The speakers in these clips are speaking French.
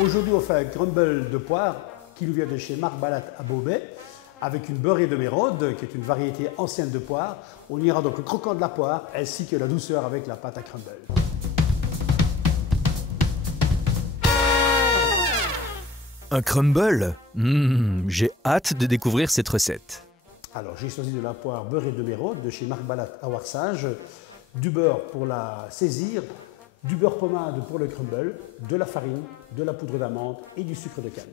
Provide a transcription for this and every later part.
Aujourd'hui, on fait un crumble de poire qui nous vient de chez Marc Balat à Beauvais, avec une beurrée de Mérode, qui est une variété ancienne de poire. On ira donc le croquant de la poire ainsi que la douceur avec la pâte à crumble. Un crumble? J'ai hâte de découvrir cette recette. Alors, j'ai choisi de la poire beurrée de Mérode de chez Marc Balat à Warsage, du beurre pour la saisir, du beurre pommade pour le crumble, de la farine, de la poudre d'amande et du sucre de canne.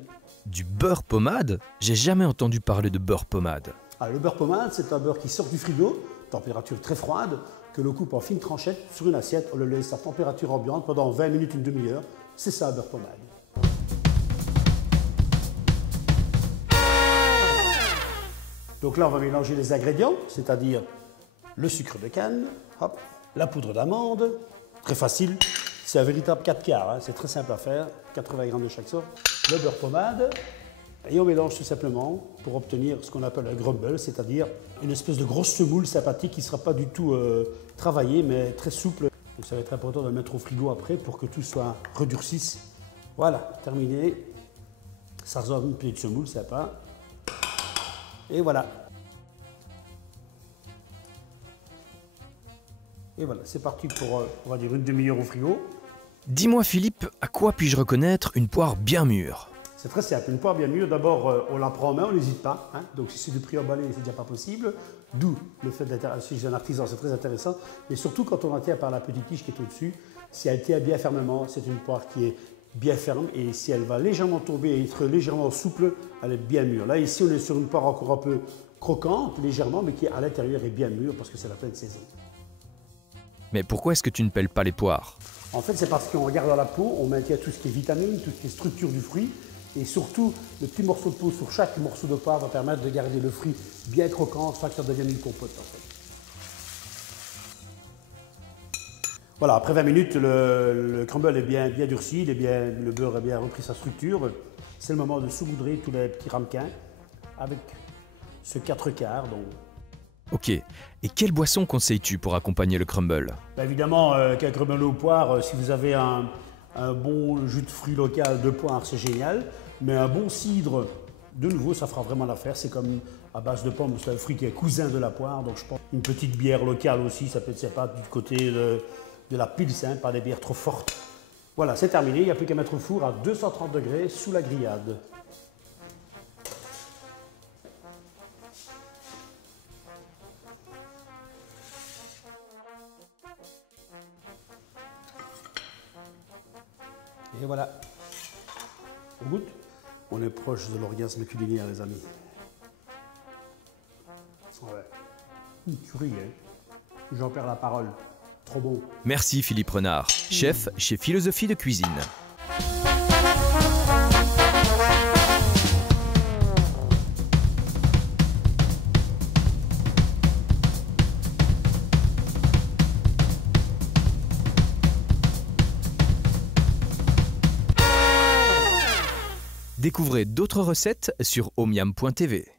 Du beurre pommade? J'ai jamais entendu parler de beurre pommade. Alors, le beurre pommade, c'est un beurre qui sort du frigo, température très froide, que l'on coupe en fines tranchettes sur une assiette. On le laisse à température ambiante pendant 20 minutes, une demi-heure. C'est ça, un beurre pommade. Donc là, on va mélanger les ingrédients, c'est-à-dire le sucre de canne, hop, la poudre d'amande, très facile, c'est un véritable 4 quarts, hein, c'est très simple à faire, 80 grammes de chaque sorte, le beurre pommade, et on mélange tout simplement pour obtenir ce qu'on appelle un crumble, c'est-à-dire une espèce de grosse semoule sympathique qui ne sera pas du tout travaillée, mais très souple. Donc ça va être important de le mettre au frigo après pour que tout soit redurcisse. Voilà, terminé, ça ressemble à une petite semoule sympa. Et voilà. Et voilà, c'est parti pour, on va dire, une demi-heure au frigo. Dis-moi Philippe, à quoi puis-je reconnaître une poire bien mûre? C'est très simple, une poire bien mûre, d'abord on la prend en main, on n'hésite pas. Hein. Donc si c'est du prix emballé, c'est déjà pas possible. D'où le fait d'être un artisan, c'est très intéressant. Mais surtout quand on en tient par la petite tige qui est au-dessus, si elle tient bien fermement, c'est une poire qui est bien ferme, et si elle va légèrement tomber et être légèrement souple, elle est bien mûre. Là, ici, on est sur une poire encore un peu croquante, légèrement, mais qui à l'intérieur est bien mûre parce que c'est la pleine saison. Mais pourquoi est-ce que tu ne pelles pas les poires? En fait, c'est parce qu'on regarde dans la peau, on maintient tout ce qui est vitamine, tout ce qui est structure du fruit, et surtout, le petit morceau de peau sur chaque morceau de poire va permettre de garder le fruit bien croquant, sans que ça devienne une compote, en fait. Voilà, après 20 minutes, le crumble est bien durci, le beurre a bien repris sa structure. C'est le moment de saupoudrer tous les petits ramequins avec ce 4 quarts. Donc. Ok, et quelle boisson conseilles-tu pour accompagner le crumble? Évidemment, qu'un crumble aux poires, si vous avez un bon jus de fruits local de poire, c'est génial. Mais un bon cidre, de nouveau, ça fera vraiment l'affaire. C'est comme à base de pommes, c'est un fruit qui est cousin de la poire. Donc je pense une petite bière locale aussi, ça peut être sympa du côté de la pils, hein, pas des bières trop fortes. Voilà, c'est terminé, il n'y a plus qu'à mettre au four à 230 degrés sous la grillade. Et voilà, on goûte. On est proche de l'orgasme culinaire, les amis. Ouais. Une tuerie, hein. J'en perds la parole. Trop beau. Merci Philippe Renard, chef chez Philosophie de Cuisine. Découvrez d'autres recettes sur omiam.tv.